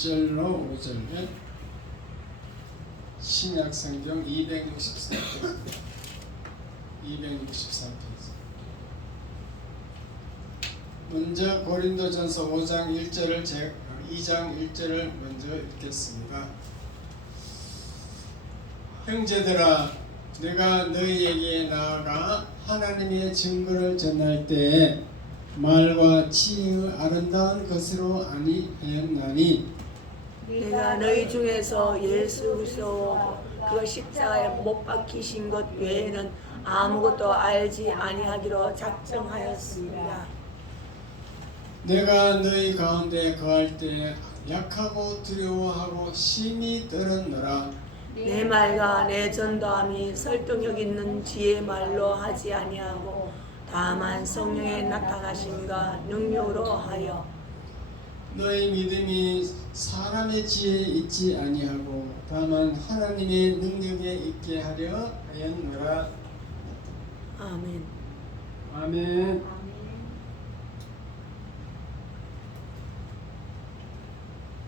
1절로 5절 신약성경 264페이지 264페이지 먼저 고린도전서 5장 1절을 2장 1절을 먼저 읽겠습니다. 형제들아, 내가 너희에게 나아가 하나님의 증거를 전할 때에 말과 지혜의 아름다운 것으로 아니하였나니 내가 너희 중에서 예수 그리스도 그 십자가에 못 박히신 것 외에는 아무것도 알지 아니하기로 작정하였습니다. 내가 너희 가운데 거할 때 약하고 두려워하고 심히 떨었노라. 내 말과 내 전도함이 설득력 있는 지혜 말로 하지 아니하고 다만 성령의 나타나심과 능력으로 하여 너희 믿음이 사람의 지혜에 있지 아니하고 다만 하나님의 능력에 있게 하려 하였노라. 아멘. 아멘.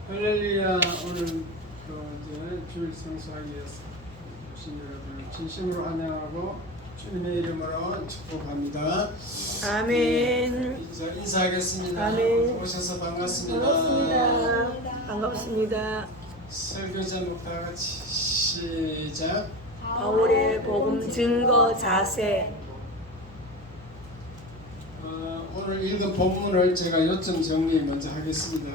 할렐루야. 오늘 주일 성수하기 위해서 오신 여러분을 진심으로 환영하고 주님의 이름으로 축복합니다. 아멘. 인사하겠습니다. 아멘. 오셔서 반갑습니다. 반갑습니다. 반갑습니다. 설교 제목 다 같이 시작. 바울의 복음 증거 자세. 오늘 읽은 본문을 제가 요점 정리 먼저 하겠습니다.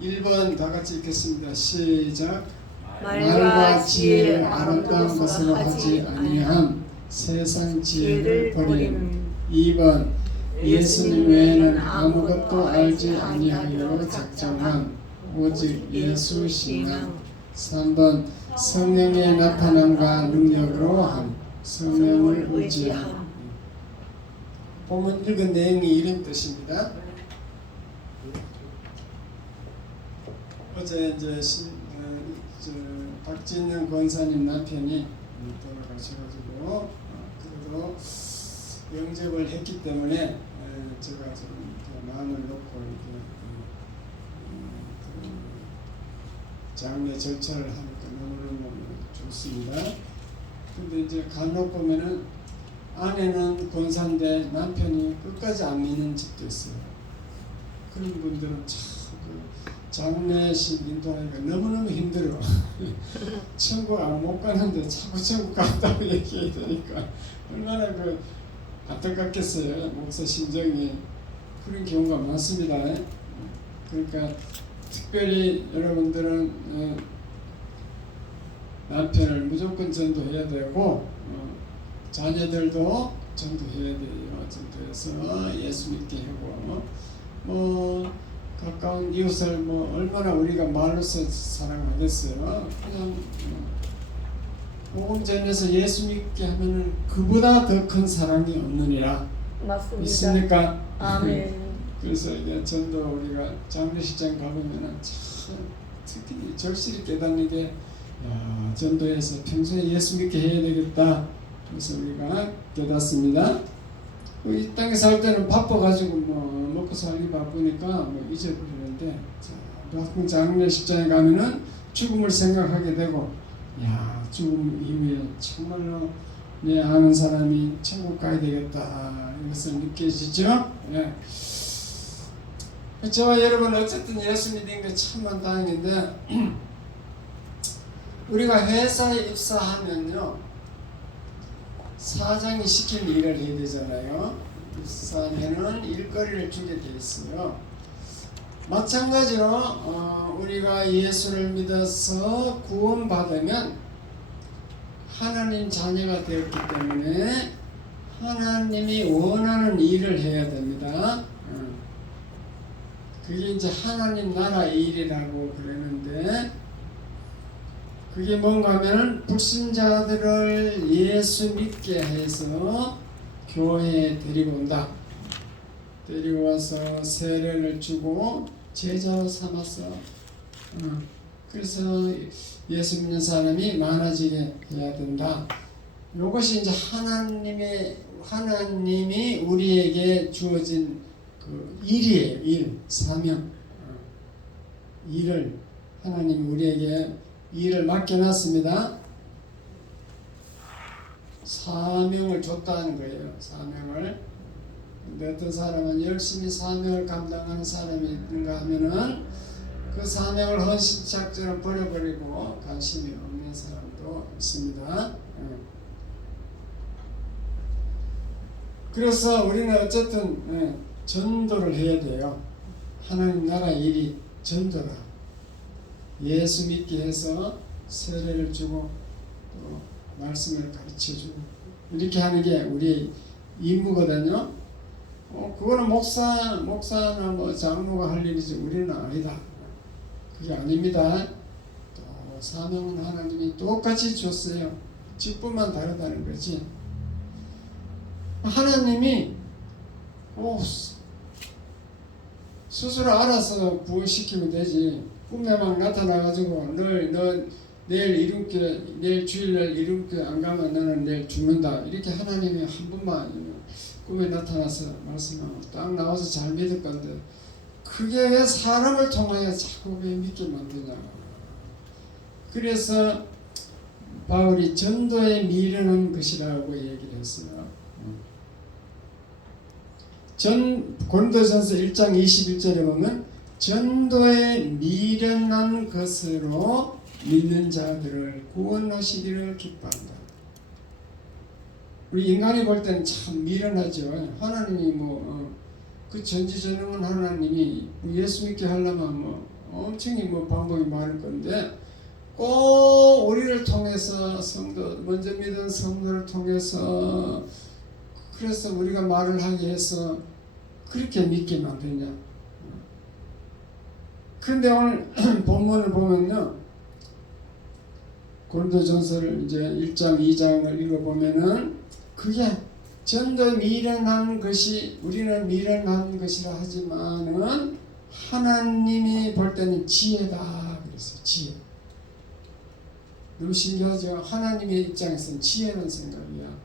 1번 다 같이 읽겠습니다. 시작. 말과 지혜의 아름다운 것으로 하지 아니함 세상 지혜를 버림. 2번 예수님 외에는 아무것도 알지 아니하기로 작정함 오직 예수 신앙. 3번 성령의 나타남과 능력으로 함 성령을 의지함. 본문 읽은 내용이 이런 뜻입니다. 어제 박진영 권사님 남편이 돌아가셔가지고 그래도 영접을 했기 때문에 제가 좀 마음을 놓고 이렇게 장례 절차를 하니까 너무너무 좋습니다. 근데 이제 간혹 보면은 아내는 권사인데 남편이 끝까지 안 믿는 집도 있어요. 그런 분들은 참 장례식 인도하니까 너무너무 힘들어. 천국 못 가는데 자꾸 천국 간다고 얘기해야 되니까 얼마나 안타깝겠어요. 목사 심정이. 그런 경우가 많습니다. 그러니까 특별히 여러분들은 남편을 무조건 전도해야 되고 자녀들도 전도해야 돼요. 전도해서 예수 믿게 하고 가까운 이웃을 얼마나 우리가 말로써 사랑하겠어요. 그냥 복음 전해서 예수 믿게 하면은 그보다 더 큰 사랑이 없느니라. 맞습니다. 믿습니까? 아멘. 그래서 이게 전도 우리가 장례식장 가보면은 참 특히 절실히 깨닫는 게 전도해서 평소에 예수 믿게 해야 되겠다. 그래서 우리가 깨닫습니다. 이 땅에 살 때는 바빠가지고 먹고 살기 바쁘니까 잊어버리는데 막상 장례식장에 가면은 죽음을 생각하게 되고 죽음 이후에 정말로 내 아는 사람이 천국 가야 되겠다 이것을 느껴지죠. 예. 저와 여러분 어쨌든 예수 믿는 게 참만 다행인데 우리가 회사에 입사하면요 사장이 시킨 일을 해야 되잖아요. 입사하면은 일거리를 주게 돼 있어요. 마찬가지로 우리가 예수를 믿어서 구원받으면 하나님 자녀가 되었기 때문에 하나님이 원하는 일을 해야 됩니다. 그게 이제 하나님 나라 일이라고 그러는데 그게 뭔가 하면은 불신자들을 예수 믿게 해서 교회에 데리고 온다. 데리고 와서 세례를 주고 제자로 삼아서 그래서 예수 믿는 사람이 많아지게 해야 된다. 이것이 이제 하나님이 우리에게 주어진 그 일이에요. 일, 사명. 일을 하나님이 우리에게 일을 맡겨놨습니다. 사명을 줬다는 거예요. 사명을. 근데 어떤 사람은 열심히 사명을 감당하는 사람이 있는가 하면은 그 사명을 헌신짝처럼 버려버리고 관심이 없는 사람도 있습니다. 그래서 우리는 어쨌든 전도를 해야 돼요. 하나님 나라 일이 전도라. 예수 믿게 해서 세례를 주고 또 말씀을 가르쳐주고 이렇게 하는 게 우리의 임무거든요. 그거는 목사나 뭐 장로가 할 일이지 우리는 아니다. 그게 아닙니다. 또 사명은 하나님이 똑같이 줬어요. 직분만 다르다는 거지. 하나님이 스스로 알아서 구원시키면 되지. 꿈에 막 나타나가지고 너 내일 주일날 이름교회 안 가면 너는 내일 죽는다. 이렇게 하나님이 한 번만 꿈에 나타나서 말씀하면 딱 나와서 잘 믿을 건데 그게 왜 사람을 통하여 자꾸 왜 믿게 만드냐. 그래서 바울이 전도에 미련한 것이라고 얘기를 했어요. 고린도전서 1장 21절에 보면 전도에 미련한 것으로 믿는 자들을 구원하시기를 기뻐한다. 우리 인간이 볼 때는 참 미련하죠. 하나님이 그 전지전능한 하나님이 예수 믿게 하려면 엄청히 방법이 많을 건데 꼭 우리를 통해서 먼저 믿은 성도를 통해서 그래서 우리가 말을 하게 해서 그렇게 믿게 만드냐. 그런데 오늘 본문을 보면요. 고린도전서를 이제 1장, 2장을 읽어보면은 그게 전도 미련한 것이 우리는 미련한 것이라 하지만은 하나님이 볼 때는 지혜다 그랬어요. 지혜. 너무 신기하죠. 하나님의 입장에서는 지혜는 생각이야.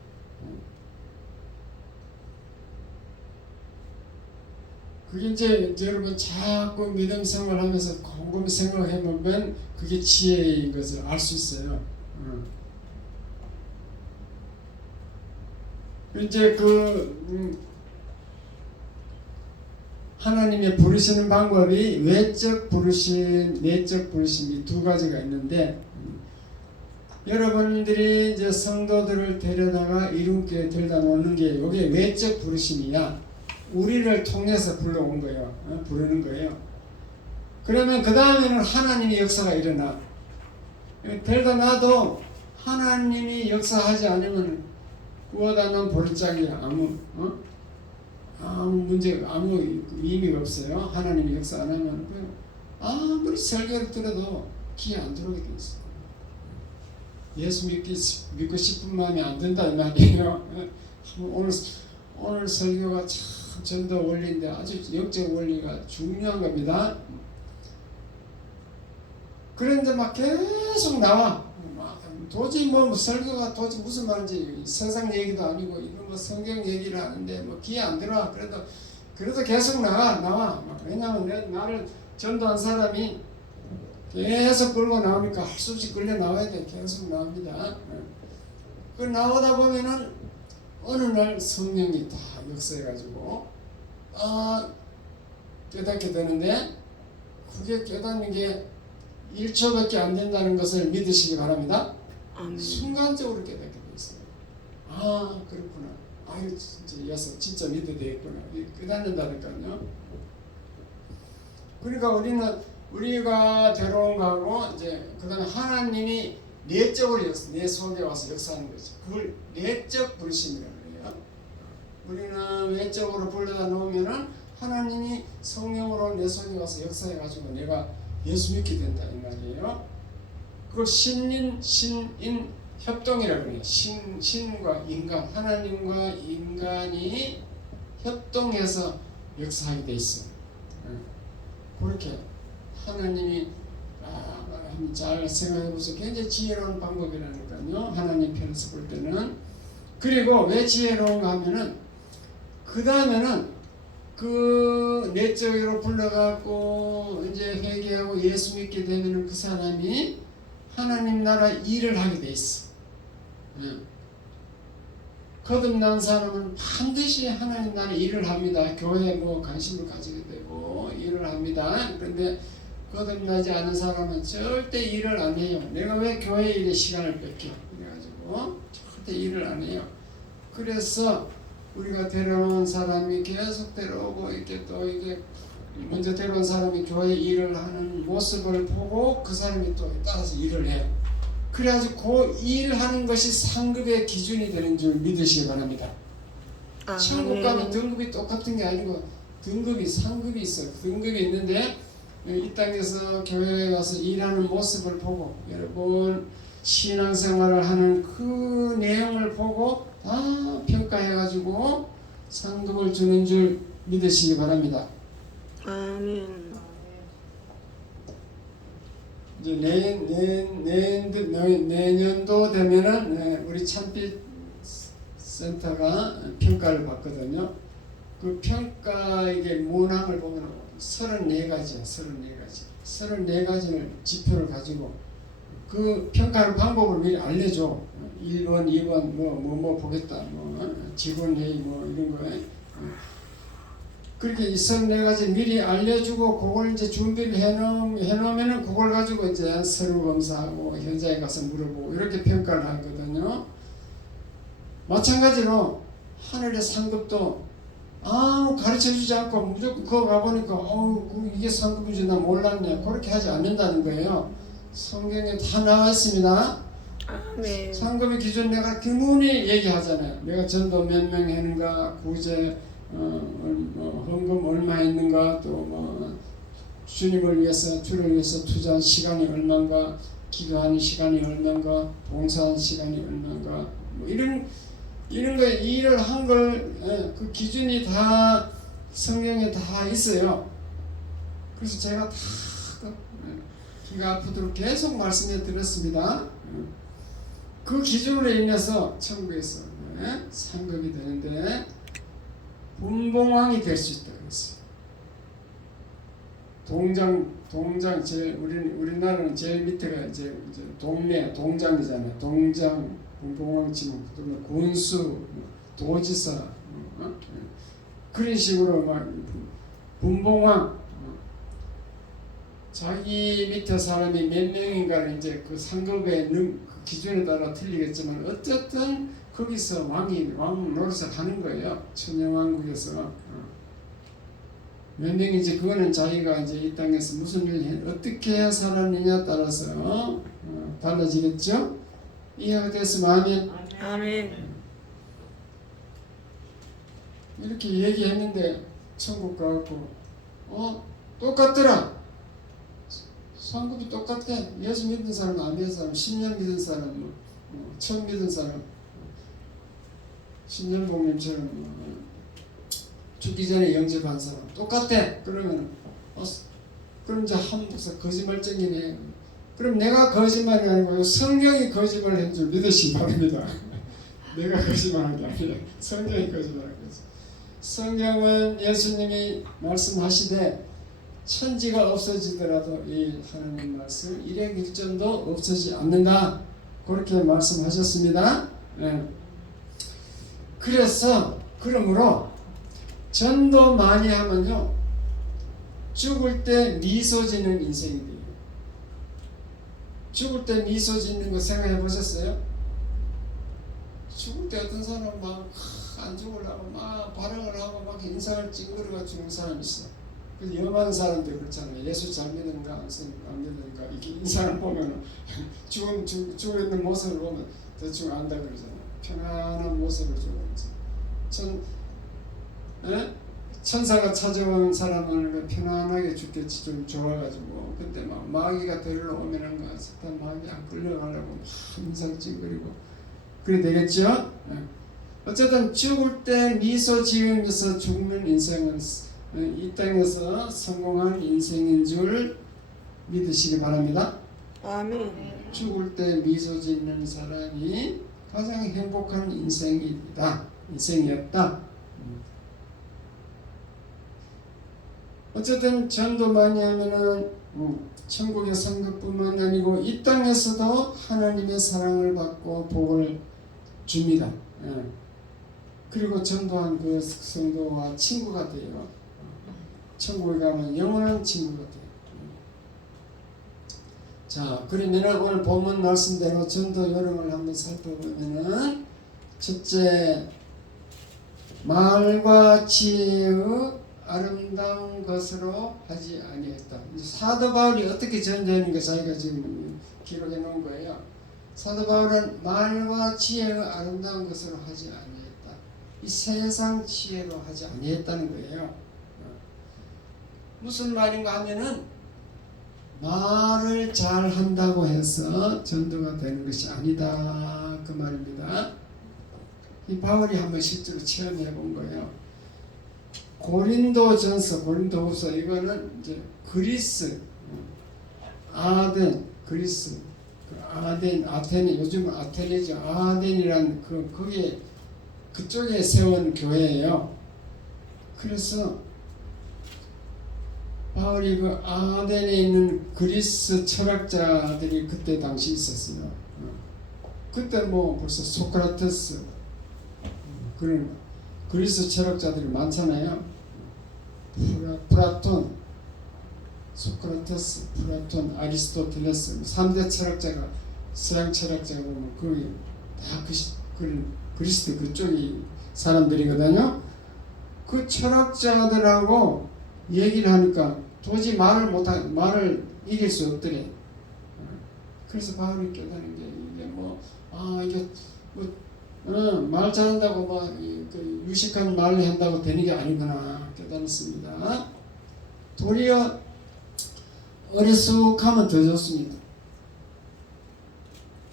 그게 이제 여러분 자꾸 믿음 생활하면서 곰곰이 생각해 보면 그게 지혜인 것을 알 수 있어요. 이제 하나님의 부르시는 방법이 외적 부르심, 내적 부르심이 두 가지가 있는데 여러분들이 이제 성도들을 데려다가 이름교에 데려다 놓는 게 이게 외적 부르심이야. 우리를 통해서 불러온 거예요. 부르는 거예요. 그러면 그 다음에는 하나님의 역사가 일어나. 데려다 놔도 하나님이 역사하지 않으면 구하다 놓은 보릿짝이야. 아무 문제, 아무 의미가 없어요. 하나님이 역사 안 하면 아무리 설교를 들어도 귀에 안 들어오게 돼 있어. 예수 믿고 싶은 마음이 안 든다 이 말이에요. 오늘 설교가 참 전도 원리인데 아주 영적 원리가 중요한 겁니다. 그런데 막 계속 나와. 도저히 설교가 도저히 무슨 말인지 세상 얘기도 아니고 이런 성경 얘기를 하는데 귀에 안 들어와. 그래도 계속 나와. 왜냐하면 나를 전도한 사람이 계속 끌고 나오니까 할 수 없이 끌려 나와야 돼. 계속 나옵니다. 그 나오다 보면은 어느 날 성령이 다 역사해가지고 깨닫게 되는데 그게 깨닫는 게 1초밖에 안 된다는 것을 믿으시기 바랍니다. 아멘. 순간적으로 깨닫게 돼 있어요. 그렇구나. 아유 진짜 믿어야 되겠구나. 깨닫는다니까요. 그러니까 우리가 데려온 거하고 이제 그다음에 하나님이 내적으로 내 속에 와서 역사하는 거죠. 그걸 내적 부르심이라고 해요. 우리는 외적으로 불러다 놓으면은 하나님이 성령으로 내 속에 와서 역사해가지고 내가 예수 믿게 된다 이 말이에요. 그걸 신인 협동이라고 해요. 신과 인간, 하나님과 인간이 협동해서 역사하게 돼 있어요. 그렇게 하나님이 한번 잘 생각해보세요. 굉장히 지혜로운 방법이라니까요. 하나님 편에서 볼 때는. 그리고 왜 지혜로운가 하면은 그 다음에는 그 내적으로 불러갖고 이제 회개하고 예수 믿게 되면은 그 사람이 하나님 나라 일을 하게 돼 있어. 거듭난 사람은 반드시 하나님 나라 일을 합니다. 교회에 뭐 관심을 가지게 되고 일을 합니다. 그런데 거듭나지 않은 사람은 절대 일을 안 해요. 내가 왜 교회 일에 시간을 뺏겨? 그래가지고 절대 일을 안 해요. 그래서 우리가 데려온 사람이 계속 데려오고 이렇게 또 이게 먼저 데려온 사람이 교회 일을 하는 모습을 보고 그 사람이 또 따라서 일을 해요. 그래가지고 그 일하는 것이 상급의 기준이 되는 줄 믿으시기 바랍니다. 천국 가면 등급이 똑같은 게 아니고 등급이 상급이 있어요. 등급이 있는데 이 땅에서 교회에 가서 일하는 모습을 보고 여러분 신앙생활을 하는 그 내용을 보고 다 평가해가지고 상급을 주는 줄 믿으시기 바랍니다. 아멘. 이제 내년도 되면은 우리 참빛 센터가 평가를 받거든요. 그 평가 이게 문항을 보면 34가지야. 34가지를 지표를 가지고 그 평가하는 방법을 미리 알려줘. 1번, 2번 뭐 보겠다. 직원 회의 뭐 이런 거에. 그렇게 이 34가지 미리 알려주고 그걸 이제 준비를 해놓으면은 그걸 가지고 이제 서류 검사하고 현장에 가서 물어보고 이렇게 평가를 하거든요. 마찬가지로 하늘의 상급도 가르쳐주지 않고 무조건 그거 가보니까 이게 상급인지 나 몰랐네 그렇게 하지 않는다는 거예요. 성경에 다 나와 있습니다. 네. 상급의 기준 내가 교문이 얘기하잖아요. 내가 전도 몇 명 했는가, 구제 헌금 얼마 했는가, 또 주님을 위해서 주를 위해서 투자한 시간이 얼마인가, 기도하는 시간이 얼마인가, 봉사한 시간이 얼마인가, 이런 거 일을 한 걸 그 기준이 다 성경에 다 있어요. 그래서 제가 다 귀가 아프도록 계속 말씀해 드렸습니다. 그 기준으로 인해서 천국에서 상급이 되는데 분봉왕이 될 수 있다 그랬어요. 동장 제일 우리나라는 제일 밑에가 이제 동네 동장이잖아요. 동장 분봉왕 치면 군수 도지사 그런 식으로 막 분봉왕 자기 밑에 사람이 몇 명인가를 이제 그 상급의 그 기준에 따라 틀리겠지만 어쨌든 거기서 왕 노릇을 하는 거예요. 천년왕국에서 몇 명인지 그거는 자기가 이제 이 땅에서 무슨 일을 어떻게 살았느냐 따라서 달라지겠죠. 이해가 됐으면 아멘. 아멘. 이렇게 얘기했는데 천국 가고 똑같더라. 상급이 똑같아. 예수 믿은 사람, 안 믿은 사람, 10년 믿은 사람, 처음 믿은 사람, 신년복님처럼 죽기 전에 영접한 사람 똑같아. 그러면 그럼 이제 한국에서 거짓말쟁이네. 그럼 내가 거짓말이 아니고 성경이 거짓말을 한 줄 믿으시기 바랍니다. 내가 거짓말한 게 아니라 성경이 거짓말한 거지. 성경은 예수님이 말씀하시되 천지가 없어지더라도 이 하나님 말씀 일액일점도 없어지지 않는다. 그렇게 말씀하셨습니다. 그러므로 전도 많이 하면요 죽을 때 미소 짓는 인생이 돼요. 죽을 때 미소 짓는 거 생각해 보셨어요? 죽을 때 어떤 사람은 막 안 죽으려고 막 발악을 하고 막 인상을 찡그리고 죽는 사람이 있어. 그 영한 사람들 그렇잖아요. 예수 잘 믿는가 안 믿는가 이렇게 인상을 보면 죽어 있는 모습을 보면 대충 안다 그러잖아요. 평안한 모습을 죽어 있지. 천사가 찾아온 사람은 편안하게 죽겠지 좀 좋아가지고 근데 막 마귀가 데리러 오면은 사탄 마귀 안 끌려가려고 막 인상 찡그리고 그래 되겠죠? 어쨌든 죽을 때 미소 지으면서 죽는 인생은 이 땅에서 성공한 인생인 줄 믿으시기 바랍니다. 아멘. 죽을 때 미소 짓는 사람이 가장 행복한 인생이었다. 어쨌든 전도 많이 하면은 천국의 상급뿐만 아니고 이 땅에서도 하나님의 사랑을 받고 복을 줍니다. 예. 그리고 전도한 그 성도와 친구가 돼요. 천국에 가면 영원한 친구가 돼요. 자, 그러면은 오늘 본문 말씀대로 전도 요령을 한번 살펴보면은 첫째, 말과 지혜의 아름다운 것으로 하지 아니했다. 사도 바울이 어떻게 전도하는가 자기가 지금 기록해 놓은 거예요. 사도 바울은 말과 지혜의 아름다운 것으로 하지 아니했다. 이 세상 지혜로 하지 아니했다는 거예요. 무슨 말인가 하면은 말을 잘 한다고 해서 전도가 되는 것이 아니다 그 말입니다. 이 바울이 한번 실제로 체험해 본 거예요. 고린도전서, 고린도후서 이거는 이제 그리스, 아덴, 그리스, 아테네, 요즘은 아테네죠. 아덴이란 거기에 그쪽에 세운 교회예요. 그래서 바울이 그 아덴에 있는 그리스 철학자들이 그때 당시 있었어요. 그때 뭐 벌써 소크라테스 그런 그리스 철학자들이 많잖아요. 플라톤, 소크라테스, 플라톤, 아리스토텔레스 3대 철학자가 서양 철학자가 보면 거기 다 그리스 그쪽이 사람들이거든요. 그 철학자들하고 얘기를 하니까 도저히 말을 이길 수 없더래. 그래서 바울이 깨달은 게 이게 말 잘한다고 그 유식한 말을 한다고 되는 게 아니구나 깨달았습니다. 도리어 어리숙하면 더 좋습니다.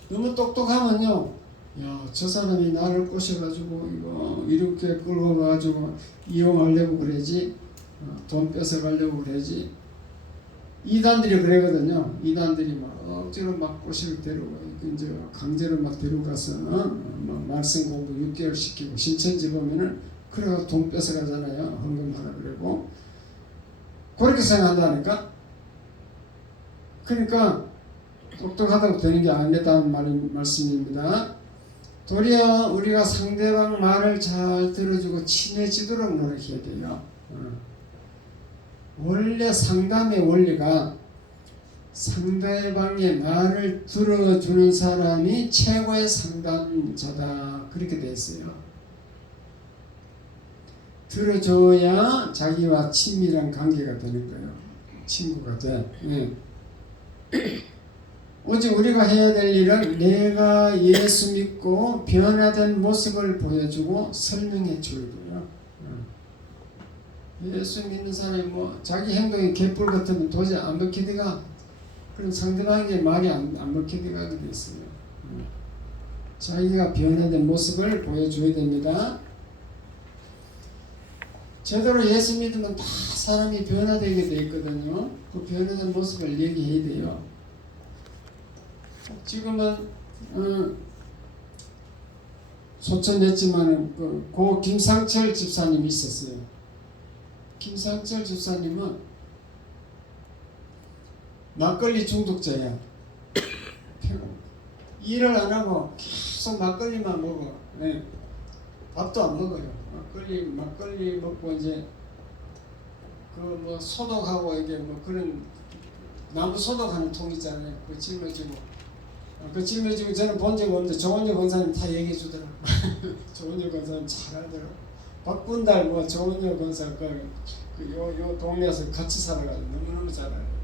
너무 똑똑하면요, 야, 저 사람이 나를 꼬셔가지고 이거 이렇게 끌고 가지고 이용하려고 그러지, 돈 뺏어가려고 그러지. 이단들이 그러거든요. 이단들이 막 억지로 막 꼬시고 데려가, 이제 강제로 막 데려가서 말씀 공부 6개월 시키고 신천지 보면은 그래가 돈 뺏어가잖아요. 헌금하라 그러고 그렇게 생각한다니까. 그러니까 똑똑하다고 되는 게 아니다는 말씀입니다. 도리어 우리가 상대방 말을 잘 들어주고 친해지도록 노력해야 돼요. 원래 상담의 원리가 상대방의 말을 들어주는 사람이 최고의 상담자다 그렇게 되어 있어요. 들어줘야 자기와 친밀한 관계가 되는 거예요. 친구가 돼. 네. 오직 우리가 해야 될 일은 내가 예수 믿고 변화된 모습을 보여주고 설명해 주는 거예요. 예수 믿는 사람이 뭐 자기 행동이 개뿔 같으면 도저히 안 먹히다가 그런 상대방에게 말이 안 먹히다가 그게 있어요. 자기가 변화된 모습을 보여줘야 됩니다. 제대로 예수 믿으면 다 사람이 변화되게 돼 있거든요. 그 변화된 모습을 얘기해야 돼요. 지금은 소천냈지만 고 김상철 집사님이 있었어요. 김상철 집사님은 막걸리 중독자야. 일을 안 하고 계속 막걸리만 먹어. 네. 밥도 안 먹어요. 막걸리 먹고 이제 그 뭐 소독하고 이게 뭐 그런 나무 소독하는 통 있잖아요. 그 짊어지고 저는 본 적 없는데 조원재 권사님 다 얘기해 주더라고. 조원재 권사님 잘 알더라고. 박분달 뭐 조원재 권사 요 동네에서 같이 살아가지고 너무너무 잘 알아요.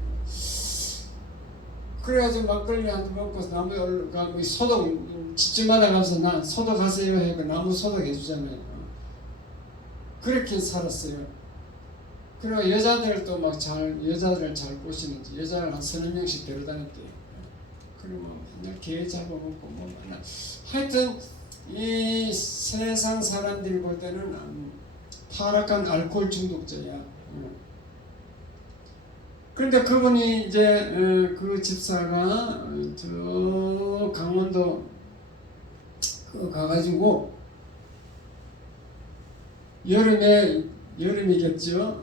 그래가지고 막걸리 한 잔 먹고 나무 소독 집집마다 가서 나 소독하세요 해서 나무 소독해 주잖아요. 그렇게 살았어요. 그리고 여자들도 여자들을 잘 꼬시는지 여자를 한 3명씩 데려다녔대요. 그리고 맨날 개 잡아먹고 뭐 맨날 하여튼 이 세상 사람들이 볼 때는 타락한 알코올 중독자야. 그런데 그분이 이제 그 집사가 저 강원도 가가지고 여름이겠죠.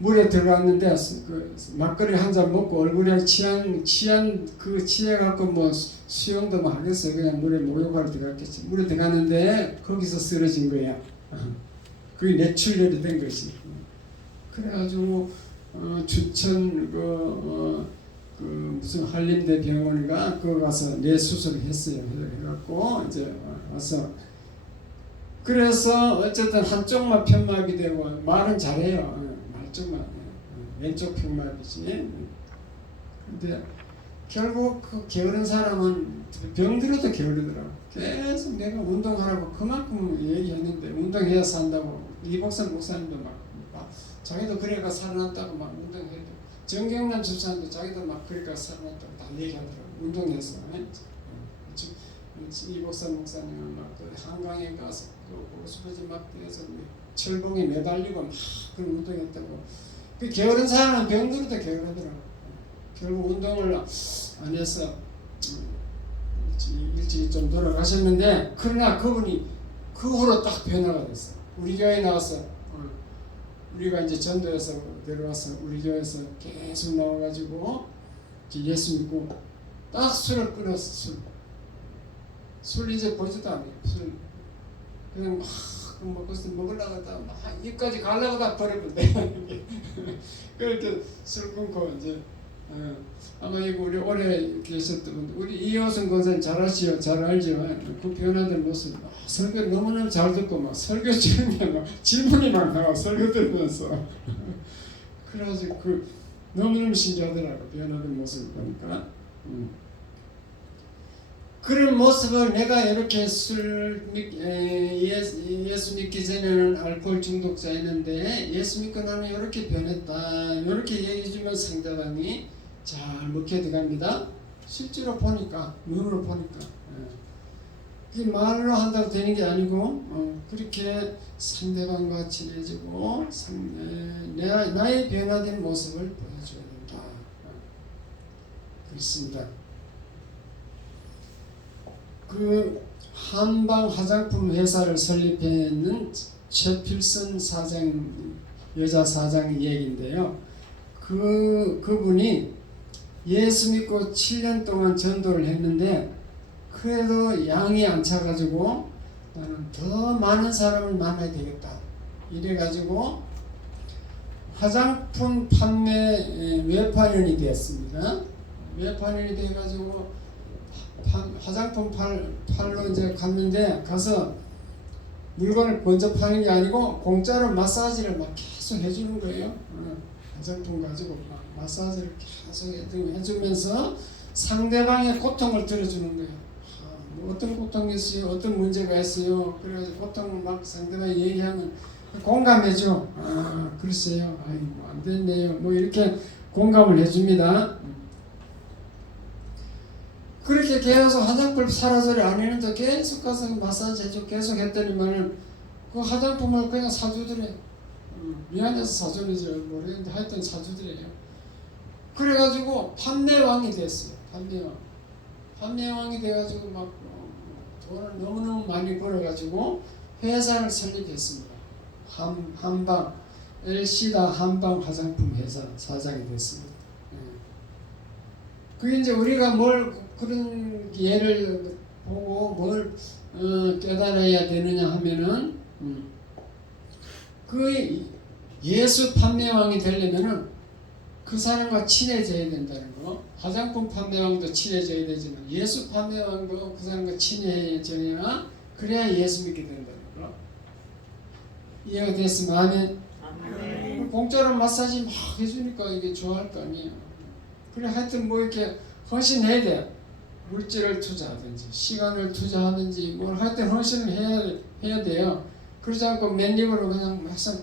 물에 들어갔는데 그 막걸리 한 잔 먹고 얼굴에 취해갖고 뭐 수영도 뭐 하겠어요. 그냥 물에 목욕하러 들어갔겠지. 물에 들어갔는데 거기서 쓰러진 거야. 그게 뇌출혈이 된 것이. 그래가지고 주천 그 무슨 한림대 병원인가 그거 가서 뇌 수술을 했어요. 해갖고 이제 와서 그래서 어쨌든 한쪽만 편마비 되고 말은 잘해요. 말쪽만 왼쪽 편마비지. 근데 결국 그 게으른 사람은 병들어도 게으르더라고. 계속 내가 운동하라고 그만큼 얘기했는데 운동해야 산다고 목사님도 막 자기도 그래가 살아났다고 막 운동해도 정경남 집사님도 자기도 막 그러니까 살아났다고 다 얘기하더라고. 운동해서 이 목사님은 막 그 한강에 가서 그 스포츠 막 뛰어서 철봉에 매달리고 막 그런 운동했다고. 그 게으른 사람은 병들어도 게으르더라고. 결국 운동을 안 해서 일찍 좀 돌아가셨는데 그러나 그분이 그 후로 딱 변화가 됐어. 우리 교회에 나와서 우리가 이제 전도에서 내려와서 우리 교회에서 계속 나와가지고 예수 믿고 딱 술을 끊었어. 술 이제 보지도 않아요. 술 그냥 막 먹으려고 하다가 막 입까지 가려고 다 버려본대. 그렇게 술 끊고 이제 아마 이거 우리 오래 계셨던 분들 우리 이효승 권사님 잘 아시죠? 잘 알죠? 그 변화된 모습 설교 너무너무 잘 듣고 막 설교 중에 막 질문이 막 나와 설교 들으면서 그래가지고 그 너무너무 신기하더라고 변화된 모습을 보니까. 그런 모습을 내가 이렇게 예수 믿기 전에는 알코올 중독자였는데 예수 믿고 나는 이렇게 변했다 이렇게 얘기해주면 상대방이 잘 먹혀 들어갑니다. 실제로 보니까 눈으로 보니까 그게 말로 한다고 되는 게 아니고 그렇게 상대방과 친해지고 나의 변화된 모습을 보여줘야 된다. 그렇습니다. 그 한방 화장품 회사를 설립했는 최필선 사장 여자 사장 얘기인데요. 그분이 예수 믿고 7년 동안 전도를 했는데 그래도 양이 안 차가지고 나는 더 많은 사람을 만나야 되겠다. 이래가지고 화장품 판매 외판원이 되었습니다. 외판원이 돼가지고 화장품 팔러 이제 갔는데 가서 물건을 먼저 파는 게 아니고 공짜로 마사지를 막 계속 해주는 거예요. 화장품 가지고 막 마사지를 계속 해주면서 상대방의 고통을 들어주는 거예요. 뭐 어떤 고통이 있어요? 어떤 문제가 있어요? 그래서 고통을 막 상대방이 얘기하면 공감해줘. 글쎄요. 아이고 안 됐네요. 뭐 이렇게 공감을 해줍니다. 그렇게 계속 화장품 사라져를 안 했는데 계속 가서 마사지 해주고 계속 했더니만은 그 화장품을 그냥 사주더래. 미안해서 사주는지 모르겠는데 하여튼 사주더래요. 그래가지고 판매왕이 됐어요. 판매왕이 돼가지고 막 돈을 너무너무 많이 벌어가지고 회사를 설립했습니다. 한방 엘시다 한방 화장품 회사 사장이 됐습니다. 그게 이제 우리가 뭘 그런 예를 보고 뭘 깨달아야 되느냐 하면은 그 예수 판매왕이 되려면은 그 사람과 친해져야 된다는 거. 화장품 판매왕도 친해져야 되지만 예수 판매왕도 그 사람과 친해져야 그래야 예수 믿게 된다는 거. 이해가 됐으면 아멘. 공짜로 마사지 막 해주니까 이게 좋아할 거 아니에요. 그래 하여튼 뭐 이렇게 헌신해야 돼. 물질을 투자하든지 시간을 투자하든지 뭘 하여튼 헌신을 해야 돼요. 그러지 않고 맨입으로 그냥 막상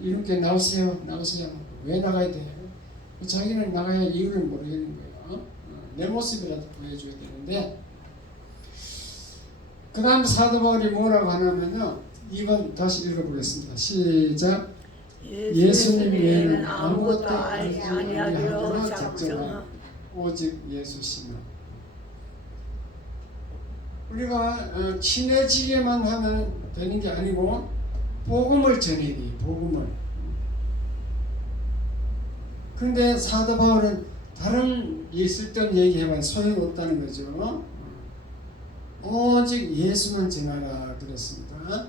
이렇게 나오세요. 왜 나가야 돼요? 자기는 나가야 이유를 모르겠는 거예요. 내 모습이라도 보여줘야 되는데 그 다음 사도 바울이 뭐라고 하냐면요. 2번 다시 읽어보겠습니다. 시작. 예수님 외에는 아무것도 알지 아니하기로 작정하 오직 예수시만. 우리가 친해지게만 하면 되는 게 아니고 복음을 전해야 돼요. 복음을. 그런데 사도 바울은 다른 쓸데없는 얘기해봐야 소용없다는 거죠. 오직 예수만 전하라 그랬습니다.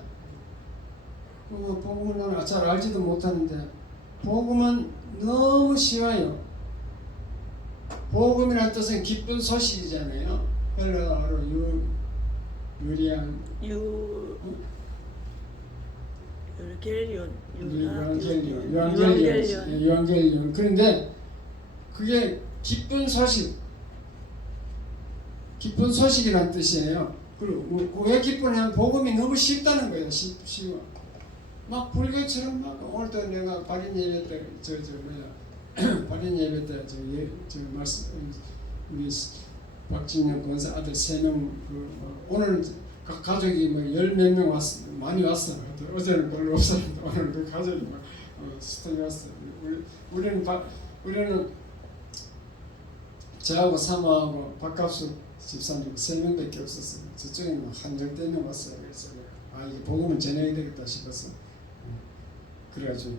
복음은 잘 알지도 못하는데 복음은 너무 쉬워요. 복음이라는 뜻은 기쁜 소식이잖아요. 헬라어로 유리안 유앙겔리온. 그런데 그게 기쁜 소식이란 뜻이에요. 그리고 왜 기쁘냐면 복음이 너무 쉽다는 거예요. 쉬워. 막 불교처럼 막 오늘도 내가 발인 예배 때 발인 예배 때 저 말씀 우리 박진영 권사 아들 3명 오늘 가족이 뭐 10몇 명 왔어. 많이 왔어. 어제는 별로 없었는데 오늘 그 가족이 막 스토리 왔어. 우리는 저하고 사모하고 박갑수 집사님 3명밖에 없었어요. 저쪽에 뭐 한 10명 왔어요. 그래서 이게 복음은 전해야 되겠다 싶었어. 그래가지고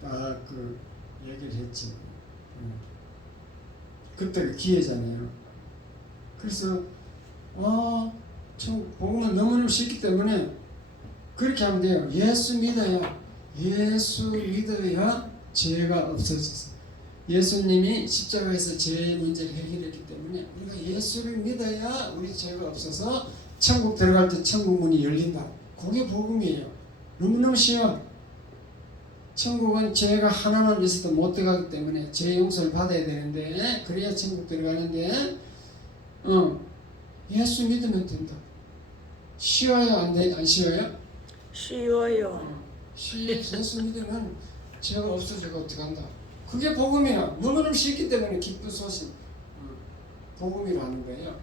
딱 그 얘기를 했지. 그때 그 기회잖아요. 그래서 참 복음은 너무너무 쉽기 때문에 그렇게 하면 돼요. 예수 믿어야 죄가 없어졌어. 예수님이 십자가에서 죄의 문제를 해결했기 때문에 우리가 예수를 믿어야 우리 죄가 없어서 천국 들어갈 때 천국 문이 열린다. 그게 복음이에요. 너무너무 쉬워. 천국은 죄가 하나만 있어도 못 들어가기 때문에 죄 용서를 받아야 되는데 그래야 천국 들어가는데 예수 믿으면 된다. 쉬워요? 안 쉬워요? 쉬워요. 예수 믿으면 죄가 없어지고 어떻게 한다. 그게 복음이야. 너무너무 쉽기 때문에 기쁜 소식 복음이라는 거예요.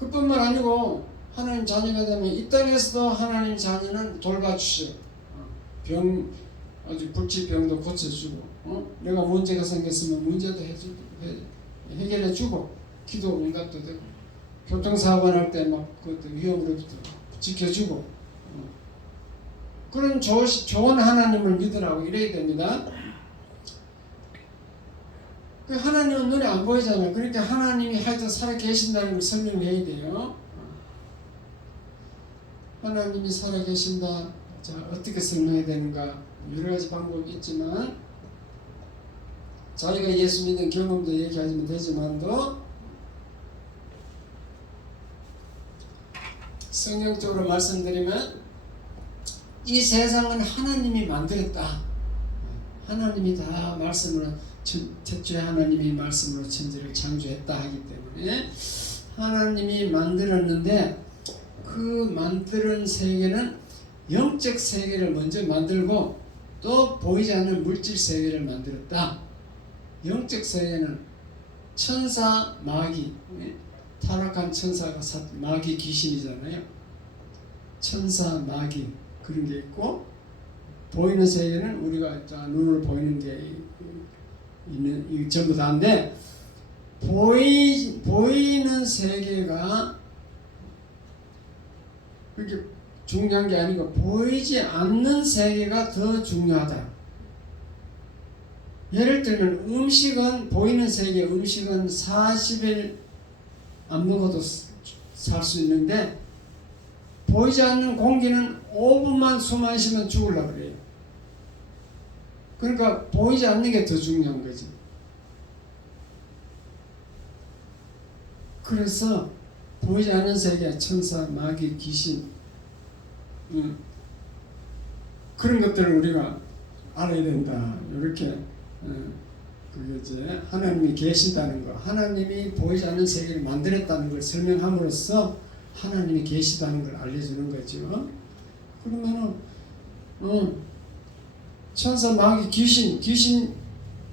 그뿐만 아니고 하나님 자녀가 되면 이 땅에서도 하나님 자녀는 돌봐주셔. 아주 불치병도 고쳐주고, 내가 문제가 생겼으면 문제도 해결해주고, 기도 응답도 되고, 교통사고 날 때 막 그것도 위험으로부터 지켜주고, 그런 좋은 하나님을 믿으라고 이래야 됩니다. 그 하나님은 눈에 안 보이잖아요. 그러니까 하나님이 하여튼 살아 계신다는 걸 설명해야 돼요. 하나님이 살아 계신다. 자, 어떻게 설명해야 되는가? 여러 가지 방법이 있지만 자기가 예수 믿는 경험도 얘기하시면 되지만도 성경적으로 말씀드리면 이 세상은 하나님이 만들었다. 하나님이 다 말씀으로 태초에 하나님이 말씀으로 천지를 창조했다 하기 때문에 하나님이 만들었는데 그 만드는 세계는 영적 세계를 먼저 만들고 또 보이지 않는 물질 세계를 만들었다. 영적 세계는 천사, 마귀, 타락한 천사가 마귀 귀신이잖아요. 천사, 마귀 그런 게 있고 보이는 세계는 우리가 눈으로 보이는 게 있는 이 전부 다인데 보이는 세계가 그렇게 중요한 게 아니고 보이지 않는 세계가 더 중요하다. 예를 들면 음식은 보이는 세계 음식은 40일 안 먹어도 살 수 있는데 보이지 않는 공기는 5분만 숨 안 쉬면 죽으려고 그래요. 그러니까 보이지 않는 게 더 중요한 거지. 그래서 보이지 않는 세계 천사, 마귀, 귀신 그런 것들을 우리가 알아야 된다. 이렇게 그게 이제 하나님이 계시다는 거, 하나님이 보이지 않는 세계를 만들었다는 걸 설명함으로써 하나님이 계시다는 걸 알려주는 거죠. 그러면은 천사, 마귀, 귀신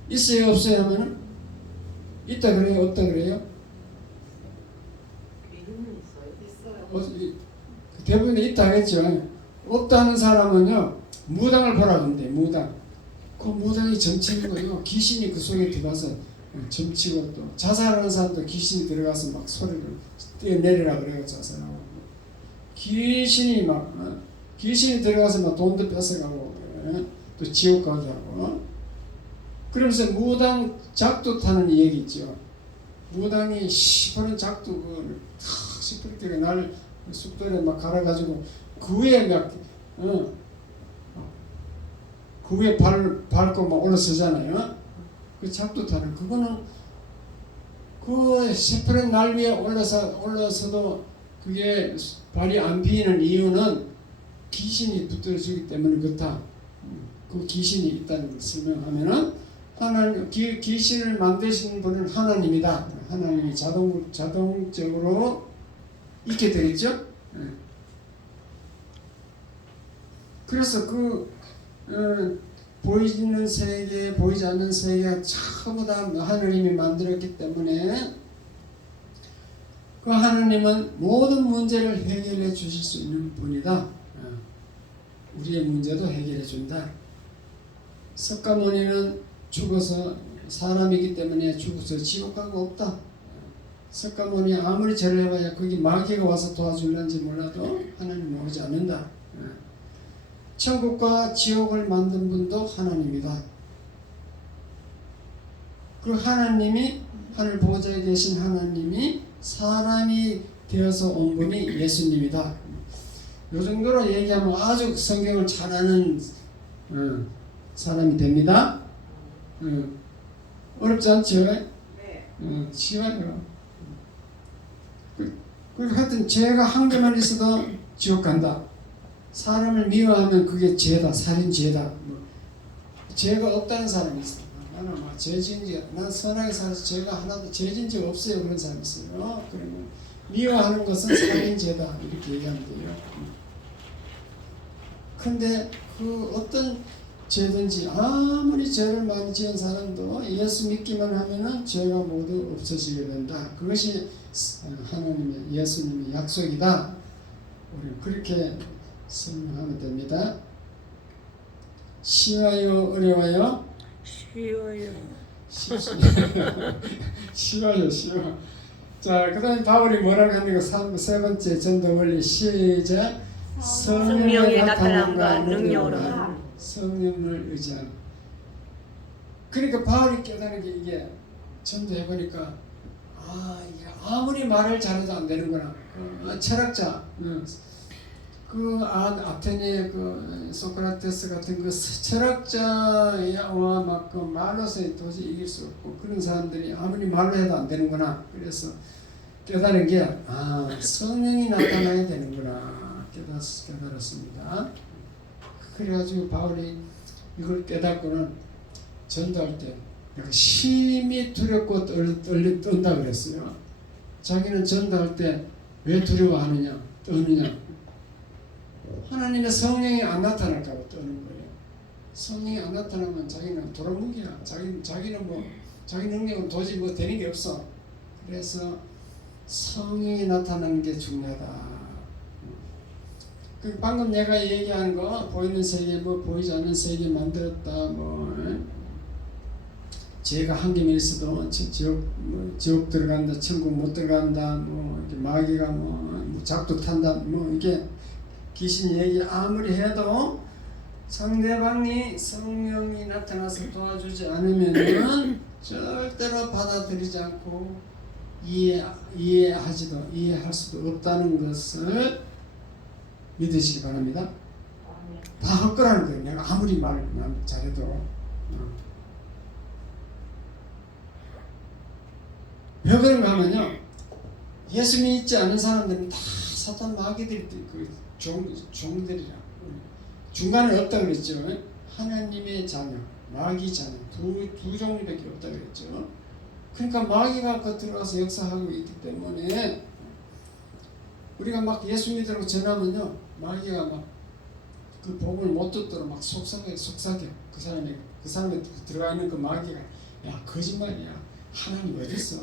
있어요 없어요 하면은 있다 그래요 없다 그래요? 대부분 있다 하겠죠. 없다는 사람은요 무당을 보라 근데 무당 그 무당이 점치는 거예요. 귀신이 그 속에 들어가서 점치고 또 자살하는 사람도 귀신이 들어가서 막 소리를 떼어내리라 그래요. 자살하고 귀신이 들어가서 막 돈도 뺏어가고 또 지옥 가게 하고. 그러면서 무당 작두 타는 얘기 있죠. 무당이 시퍼런 작두 그걸 시퍼렇게 날 숲돌에 막 갈아가지고 그 위에 막 그 위에 밟고 막 올라서잖아요. 그 작두 타는 그거는 그 시퍼런 날 위에 올라서도 그게 발이 안 비는 이유는 귀신이 붙들어주기 때문에 그렇다. 그 귀신이 있다는 걸 설명하면은 하나님 귀신을 만드신 분은 하나님이다. 하나님이 자동적으로 있게 되겠죠. 그래서 보이는 세계, 보이지 않는 세계가 전부 다 하나님이 만들었기 때문에 그 하나님은 모든 문제를 해결해 주실 수 있는 분이다. 우리의 문제도 해결해 준다. 석가모니는 죽어서 사람이기 때문에 죽어서 지옥 가고 없다. 석가모니 아무리 절을 해봐야 거기 마귀가 와서 도와줄는지 몰라도 하나님은 오지 않는다. 천국과 지옥을 만든 분도 하나님이다. 그 하나님이 하늘 보좌에 계신 하나님이 사람이 되어서 온 분이 예수님이다. 요 정도로 얘기하면 아주 성경을 잘 아는 사람이 됩니다. 어렵지 않죠? 네. 쉬워요. 그리고 하여튼 죄가 한 개만 있어도 지옥 간다. 사람을 미워하면 그게 죄다, 살인죄다. 죄가 없다는 사람이 있어. 나는 막 죄진 지, 난 선하게 살아서 죄가 하나도 죄진 적 없어요. 그런 사람이 있어요. 그러면 미워하는 것은 살인죄다. 이렇게 얘기하면 돼요. 근데 그 어떤 죄든지 아무리 죄를 많이 지은 사람도 예수 믿기만 하면은 죄가 모두 없어지게 된다. 그것이 하나님의 예수님의 약속이다. 우리 그렇게 설명하면 됩니다. 쉬워요, 어려워요? 쉬워요. 쉬워요, 쉬워. 자, 그다음에 바울이 뭐라고 하는 거? 세 번째 전도 원리 시작. 성령의 나타남과 능력으로 성령을 의지한. 그러니까 바울이 깨달은 게 이게 전도해 보니까 이게 아무리 말을 잘해도 안 되는구나. 철학자, 아테네 소크라테스 같은 그 철학자와 막 그 말로서 도저히 이길 수 없고 그런 사람들이 아무리 말로 해도 안 되는구나. 그래서 깨달은 게 성령이 나타나야 되는구나. 깨달았습니다. 그래가지고 바울이 이걸 깨닫고는 전도할 때 내가 심히 두렵고 떨다 그랬어요. 자기는 전도할 때 왜 두려워하느냐, 떠느냐? 하나님의 성령이 안 나타날까 봐 떠는 거예요. 성령이 안 나타나면 자기는 도라묵이야. 자기는 자기 능력은 도저히 되는 게 없어. 그래서 성령이 나타나는 게 중요하다. 방금 내가 얘기한 거 보이는 세계 보이지 않는 세계 만들었다 죄가 한 개만 있어도 지옥 들어간다 천국 못 들어간다 마귀가 작두 탄다 이게 귀신 얘기 아무리 해도 상대방이 성령이 나타나서 도와주지 않으면은 절대로 받아들이지 않고 이해할 수도 없다는 것을 믿으시기 바랍니다. 다 헛거라는 거예요. 내가 아무리 말 잘해도. 왜 그런가 하면요. 예수 믿지 않는 사람들은 다 사탄 마귀들이 종들이라. 중간에 없다 그랬죠. 하나님의 자녀, 마귀 자녀 두 종류밖에 없다 그랬죠. 그러니까 마귀가 들어가서 역사하고 있기 때문에 우리가 막 예수 믿으라고 전하면요, 마귀가 막 그 복을 못 듣도록 막 속삭여. 그 사람에 들어가 있는 그 마귀가 야 거짓말이야. 하나님 어디 있어?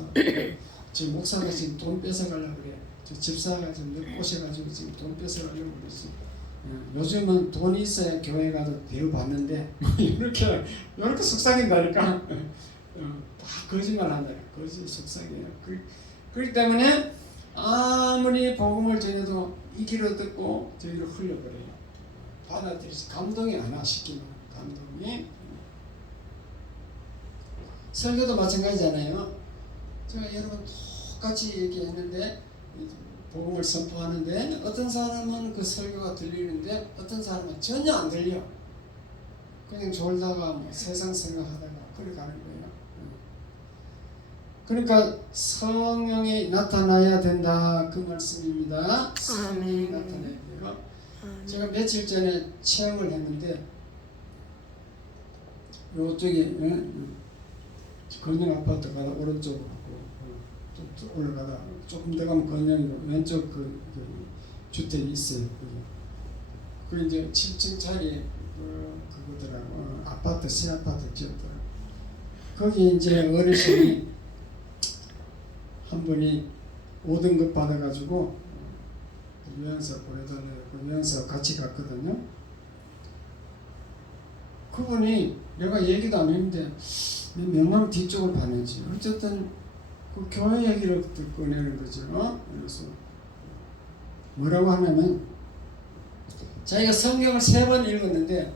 저 목사가 지금 돈 뺏어가려고 그래. 저 집사가 지금 꼬셔가지고 지금 돈 뺏어가려고 그러지. 요즘은 돈이 있어야 교회 가도 대우받는데 이렇게 속삭인다니까. 다 거짓말 한다. 거짓 속삭여요. 그렇기 때문에 아무리 복음을 전해도 이기로 듣고 저기로 흘려버려요. 받아들여서 감동이 안 와. 시키면 감동 설교도 마찬가지잖아요. 제가 여러분 똑같이 얘기했는데 복음을 선포하는데 어떤 사람은 그 설교가 들리는데 어떤 사람은 전혀 안 들려. 그냥 졸다가 뭐 세상 생각하다가 그래 가는 거예요. 그러니까 성령이 나타나야 된다 그 말씀입니다. 성령이 나타나야 돼요. 제가 며칠 전에 체험을 했는데 요쪽에 건영 아파트 가다 오른쪽으로 좀 올라가다 조금 더 가면 건영이고 왼쪽 그 주택이 있어요. 그 이제 7층짜리 그거더라고. 아파트 새 아파트 지었더라고. 거기 이제 어르신이 한 분이 5등급 받아가지고 요양사 보내달라고 요양사 같이 갔거든요. 그분이 내가 얘기도 안 했는데 명함 뒤쪽을 봤는지 어쨌든 그 교회 얘기를 듣고 내는 거죠. 그래서 뭐라고 하냐면 자기가 성경을 3번 읽었는데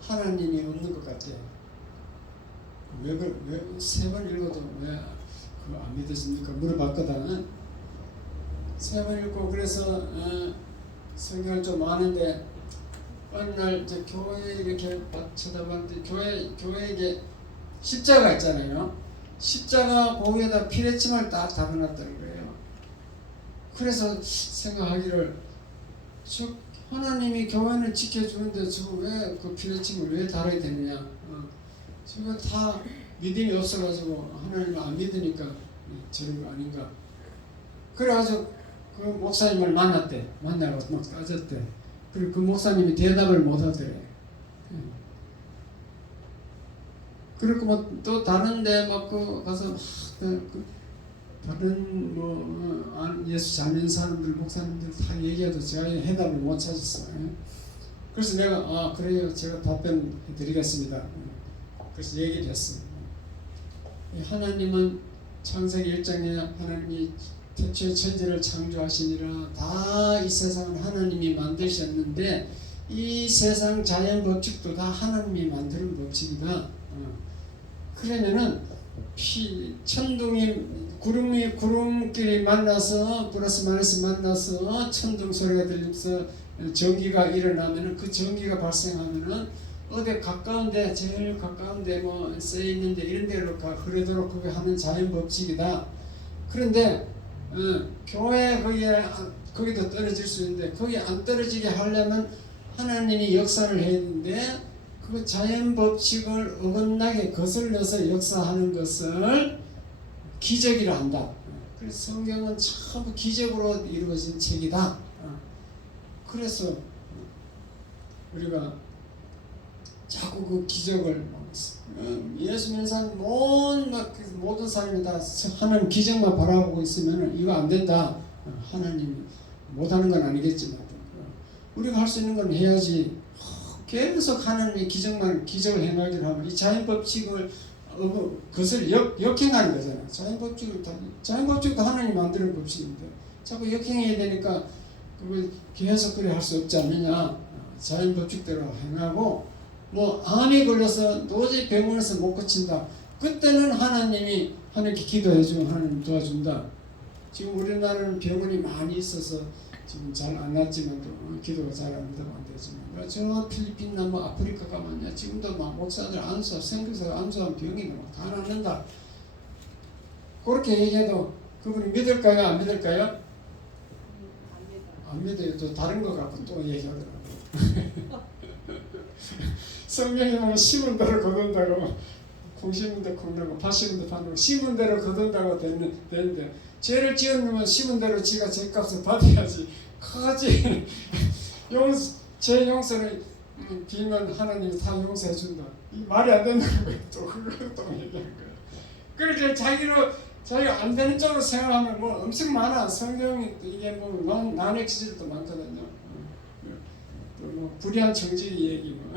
하나님이 없는 것 같대요. 왜 3번 읽어도 왜 그거 안 믿으십니까? 물어봤거든. 3번 읽고 그래서 성경을 좀 아는데 어느 날 이제 교회 이렇게 쳐다봤는데 교회에 십자가 있잖아요. 십자가 거기에다 피레침을 딱 달아놨다는 거예요. 그래서 생각하기를 저 하나님이 교회를 지켜주는데 저 왜 그 피레침을 왜 달아야 되느냐? 저거 다 믿음이 없어가지고 하나님을 안 믿으니까 저런 거 아닌가? 그래가지고 그 목사님을 만나고 막 따졌대. 그리고 그 목사님이 대답을 못 하더래. 그리고 뭐 또 다른데 막 그 가서 막 다른 예수 잘 믿는 사람들 목사님들 다 얘기해도 제가 해답을 못 찾았어요. 그래서 내가 그래요 제가 답변해 드리겠습니다. 그래서 얘기를 했어요. 하나님은 창세기 1장에 하나님이 태초에 천지를 창조하시니라 다 이 세상을 하나님이 만드셨는데 이 세상 자연 법칙도 다 하나님이 만드는 법칙이다. 그러면은 천둥이 구름끼리 만나서 플러스 마이너스 만나서 천둥 소리가 들리면서 전기가 일어나면은 그 전기가 발생하면은 어디 가까운데 제일 가까운데 뭐 쓰여 있는데 이런 데로 흐르도록 그게 하는 자연 법칙이다. 그런데 교회 거기도 떨어질 수 있는데 거기 안 떨어지게 하려면 하나님이 역사를 해야 되는데 그 자연 법칙을 어긋나게 거슬러서 역사하는 것을 기적이라 한다. 그래서 성경은 전부 기적으로 이루어진 책이다. 그래서 우리가 자꾸 그 기적을 예수 믿는 사람 모든 사람이 다 하나님 기적만 바라보고 있으면 이거 안 된다. 하나님이 못하는 건 아니겠지만 우리가 할 수 있는 건 해야지. 계속 하나님이 기적을 행하기를 하면 이 자연 법칙을 그것을 역행하는 거잖아요. 자연 법칙도 하나님 만드는 법칙인데 자꾸 역행해야 되니까 그걸 계속 그래 할 수 없지 않느냐. 자연 법칙대로 행하고 뭐 암이 걸려서 도저히 병원에서 못 고친다. 그때는 하나님께 기도해주면 하나님 도와준다. 지금 우리나라는 병원이 많이 있어서 지금 잘 안 났지만도 기도가 잘 안 되지만 저 필리핀이나 뭐 아프리카 가면요 지금도 막 목사들 선교사들 안수하면 병이 다 낫는다. 그렇게 얘기해도 그분이 믿을까요? 안 믿을까요? 안 믿어요. 또 다른 거 갖고 또 얘기하더라고요. 성경에 보면 심은 대로 거둔다고 콩 심은 데 콩 나고 팥 심은 데 팥 나고 심은 대로 거둔다고 되는데 죄를 지었으면 심은 대로 지가 죄값을 받아야지. 그거지. 제 용서를 빌면 하나님이 다 용서해 준다. 이 말이 안 된다는 거예요. 또 그걸 또 얘기하는 거예요. 그렇게 자기가 안 되는 쪽으로 생각하면 뭐 엄청 많아. 성경이 이게 뭐 난의 기질도 많거든요. 또 뭐 불의한 정직이 얘기 뭐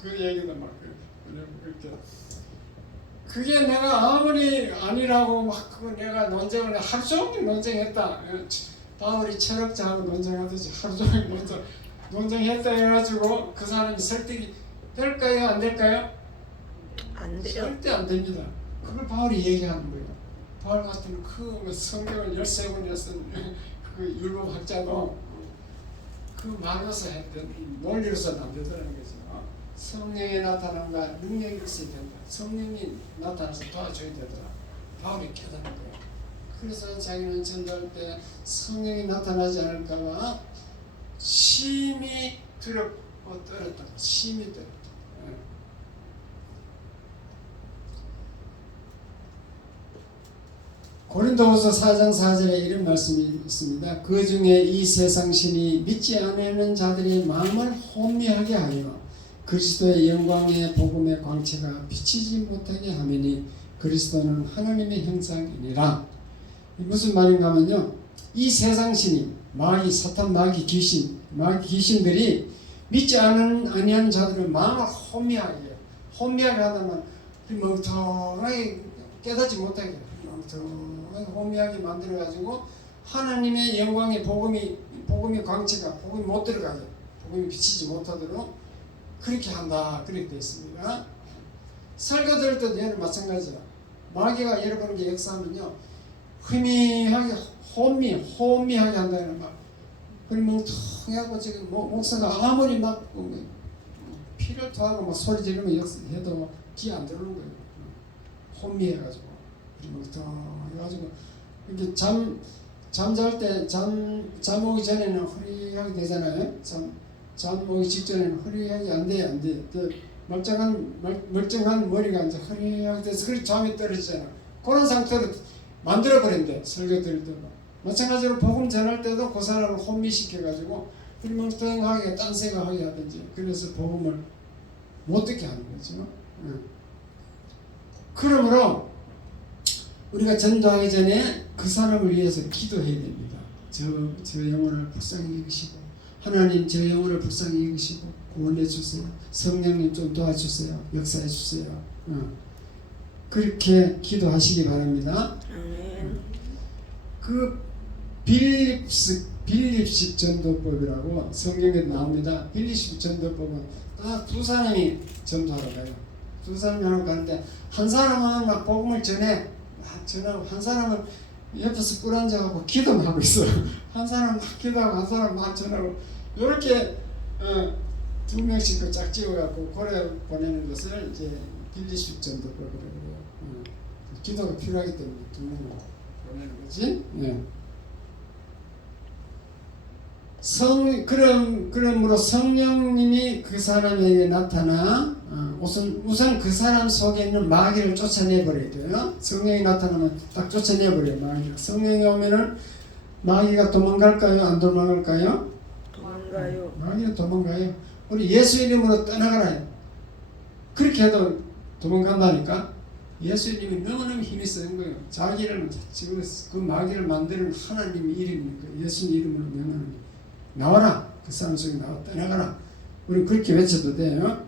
그 얘기도 막 그렇게. 그게 내가 아무리 아니라고 막 그거 내가 논쟁을 하루 종일 논쟁했다. 바울이 철학자하고 논쟁하듯이 하루 종일 논쟁했다 해가지고 그 사람이 설득이 될까요? 안 될까요? 안 돼요. 절대 안 됩니다. 그걸 바울이 얘기하는 거예요. 바울 같은 그 성경을 13권이나 쓴 그 율법학자도 그 말로서 했던 논리로서는 안 되더라는 거죠. 성령의 나타남과 능력이 있어야 된다. 성령이 나타나서 도와줘야 되더라. 바울이 깨닫는 거예요. 그래서 자기는 전도할 때 성령이 나타나지 않을까봐 심히 두렵고 떨었다. 심히 떨었다. 고린도후서 4장 4절에 이런 말씀이 있습니다. 그 중에 이 세상 신이 믿지 않는 자들이 마음을 혼미하게 하여 그리스도의 영광의 복음의 광채가 비치지 못하게 하매니 그리스도는 하나님의 형상이니라. 무슨 말인가 하면요, 이 세상 신이 마귀, 사탄, 마귀 귀신들이 믿지 아니하는 자들을 마음을 혼미하게 해요. 혼미하게 하다만 멍텅하게 깨닫지 못하게 해요. 멍텅하게 혼미하게 만들어가지고 하나님의 영광의 복음의 광채가 복음이 못 들어가게, 복음이 비치지 못하도록 그렇게 한다. 그렇게 되어 있습니다. 설교 들을 때도 얘는 마찬가지야. 마귀가 여러분에게 역사하면요, 희미하게 혼미하게 한다는 말. 그리고 멍텅하고 지금 목사가 아무리 막 피를 토하고 막 소리 지르면 해도 귀 안 들어오는 거예요. 혼미해가지고 멍텅해가지고 이렇게 잠잘 때 잠 오기 전에는 허리하게 되잖아요. 잠 오기 직전에는 허리하게 안 돼. 멀쩡한 머리가 이제 허리하게 돼서 그렇게 잠이 떨어지잖아. 그런 상태로 만들어버린대. 설교 들을 때도 마찬가지로 복음 전할 때도 그 사람을 혼미시켜가지고 멍텅하게 딴 생각하게 하든지, 그래서 복음을 못 듣게 하는 거죠. 그러므로 우리가 전도하기 전에 그 사람을 위해서 기도해야 됩니다. 저 영혼을 불쌍히 여기시고, 하나님 저 영혼을 불쌍히 여기시고 구원해 주세요. 성령님 좀 도와주세요. 역사해 주세요. 그렇게 기도하시기 바랍니다. 그 빌립식 전도법이라고 성경에 나옵니다. 빌립식 전도법은 딱 두 사람이 전도하러 가요. 두 사람이 하러 가는데 한 사람은 막 복음을 전하고 한 사람은 옆에서 꿇어앉아가고 기도만 하고 있어요. 한 사람은 막 기도하고 한 사람은 막 전하고, 이렇게 두 명씩 그 짝지어갖고 고래 보내는 것을 이제 빌립식 전도법이라고 해요. 기도가 필요하기 때문에 두 명을 보내는 거지. 그러므로 성령님이 그 사람에게 나타나 우선 그 사람 속에 있는 마귀를 쫓아내버려야 돼요. 성령이 나타나면 딱 쫓아내버려요. 마귀를. 성령이 오면은 마귀가 도망갈까요? 안 도망갈까요? 도망가요. 마귀는 도망가요. 우리 예수 이름으로 떠나가라. 그렇게 해도 도망간다니까. 예수 이름이 너무너무 힘이 센 거예요. 자기를 지금 그 마귀를 만드는 하나님의 이름이니까 예수 이름으로 명하는 거예요. 나와라. 그 사람 속에 나와 떠나가라. 우리 그렇게 외쳐도 돼요.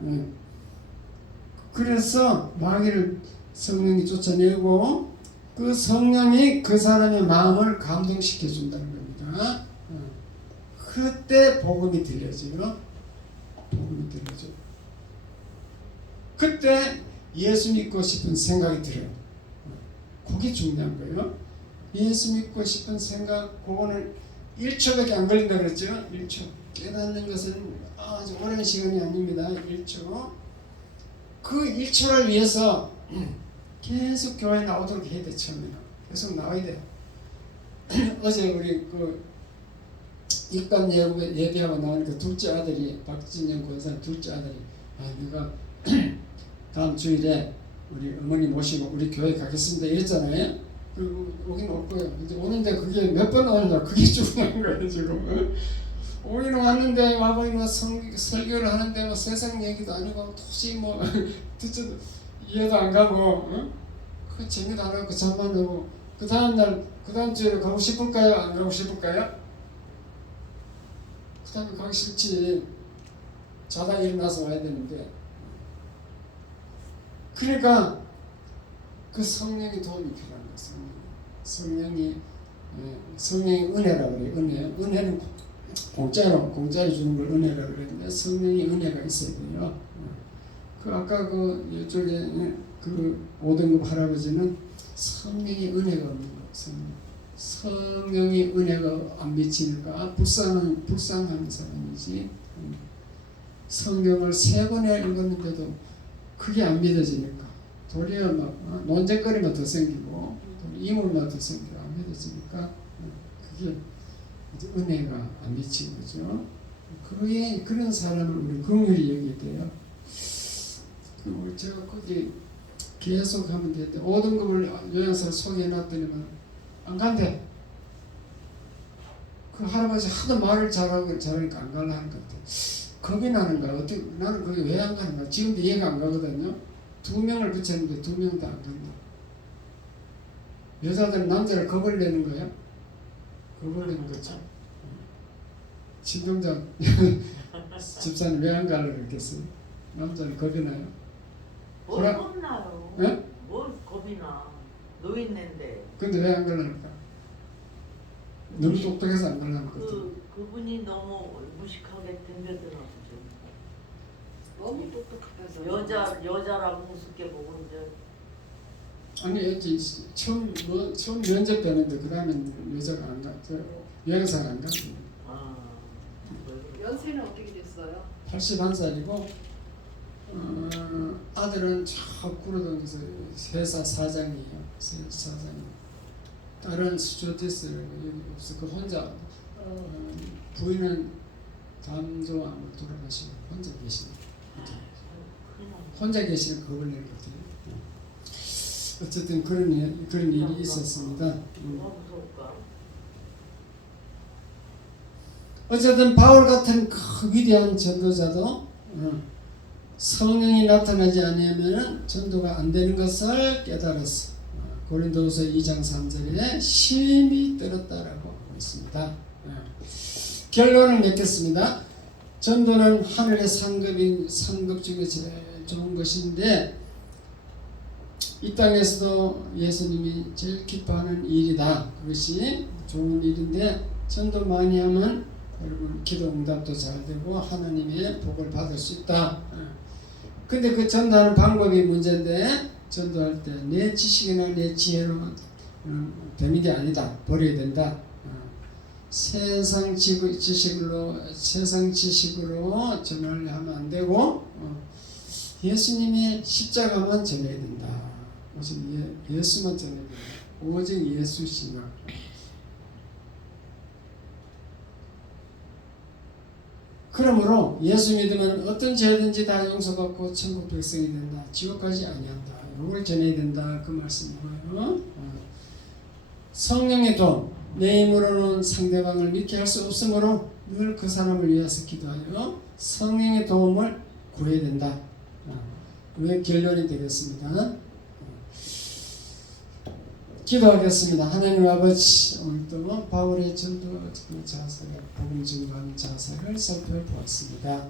그래서 마귀를 성령이 쫓아내고 그 성령이 그 사람의 마음을 감동시켜 준다는 겁니다. 그때 복음이 들려져요. 복음이 들려져. 그때 예수 믿고 싶은 생각이 들어요. 그게 중요한 거예요. 예수 믿고 싶은 생각, 그거는 1초밖에 안 걸린다 그랬죠. 1초. 깨닫는 것은 아주 오랜 시간이 아닙니다. 1초. 그 1초를 위해서 계속 교회에 나오도록 해야 돼. 처음에는 계속 나와야 돼요. 어제 우리 그 입감 예배하고 나온 그 둘째 아들이, 박진영 권사 둘째 아들이, 내가 다음 주일에 우리 어머니 모시고 우리 교회 가겠습니다 이랬잖아요. 그리고 오긴 올 거예요. 이제 오는데 그게 몇 번 오느냐, 그게 중요한 거예요 지금. 오긴 왔는데 와보니 설교를 하는데 뭐 세상 얘기도 아니고 도저히 뭐 듣지도 이해도 안 가고, 그 재미도 안 하고 잠만 오고, 그 다음날 그 다음 주에 가고 싶을까요? 안 가고 싶을까요? 그 다음에 가기 싫지. 자다 일어나서 와야 되는데. 그러니까 그 성령의 도움이 필요한 거예요. 성령이 은혜라고 그래요. 은혜는 공짜로 주는 걸 은혜라고 그러는데 성령의 은혜가 있어야 돼요. 그 아까 그 이쪽에 그 5등급 할아버지는 성령의 은혜가 없는 거예요. 성령의 은혜가 안 미치니까 불쌍한 사람이지. 성경을 3번에 읽었는데도 그게 안 믿어지니까 도리어 막 논쟁거리만 더 생기고 이물만 더 생기고 안 믿어지니까 그게 이제 은혜가 안 미친 거죠. 그런 사람을 우리 긍휼히 여겨야 돼요. 제가 거기 계속 하면 되는데 5등급을 요양사를 소개해놨더니만 안 간대. 그 할아버지 하도 말을 잘하니까 안 가려 하는 것 같아. 겁이 나는 거야. 어떻게, 나는 거기 왜 안 가는 거야? 지금도 이해가 안 가거든요. 2명을 붙였는데 2명 다 안 간다. 여자들은 남자를 겁을 내는 거야? 겁을 내는 거죠. 신동장 집사님 왜 안 가려고 그랬겠어요? 남자는 겁이 나요? 뭘 겁나요? 예? 뭘 겁이 나? 노인네인데. 근데 왜 안 가려니까? 너무 똑똑해서 안 가려는 거지. 그분이 너무 무식하게 덤벼들어서 너무 똑똑해서 여자라고 우습게 보고 이제 아니 여기 처음 면접 되는데 그 다음에 여자가 안 가, 여행사가 안 가거든요. 연세는 어떻게 됐어요? 81살이고 아들은 저 구로동에서 회사 사장이에요. 사장이. 다른 스튜어디스를 여기 없어. 그 혼자 부인은 담조암으로 돌아가시고 혼자 계시네요. 혼자 계시는 겁을 내는 것 같아요. 어쨌든 그런 일이 있었습니다. 무서울까? 어쨌든 바울 같은 그 위대한 전도자도 성령이 나타나지 않으면 전도가 안 되는 것을 깨달았어. 고린도후서 2장 3절에 심히 들었다라고 하고 있습니다. 결론을 맺겠습니다. 전도는 하늘의 상급 중에 제일 좋은 것인데 이 땅에서도 예수님이 제일 기뻐하는 일이다. 그것이 좋은 일인데 전도 많이 하면 여러분 기도 응답도 잘 되고 하나님의 복을 받을 수 있다. 근데 그 전도하는 방법이 문제인데 전도할 때 내 지식이나 내 지혜로 되는 게 아니다. 버려야 된다. 세상 지식으로 전화를 하면 안 되고 예수님의 십자가만 전해야 된다. 오직 예수만 전해야 된다. 오직 예수시만. 그러므로 예수 믿으면 어떤 죄든지 다 용서받고 천국 백성이 된다. 지옥까지 아니한다. 이걸 전해야 된다. 그 말씀이고요. 성령의 도움. 내 힘으로는 상대방을 믿게 할 수 없으므로 늘 그 사람을 위해서 기도하여 성령의 도움을 구해야 된다. 왜 결론이 되겠습니다. 기도하겠습니다. 하나님 아버지, 오늘도 바울의 전도 자세, 복음 증거하는 자세를 살펴보았습니다.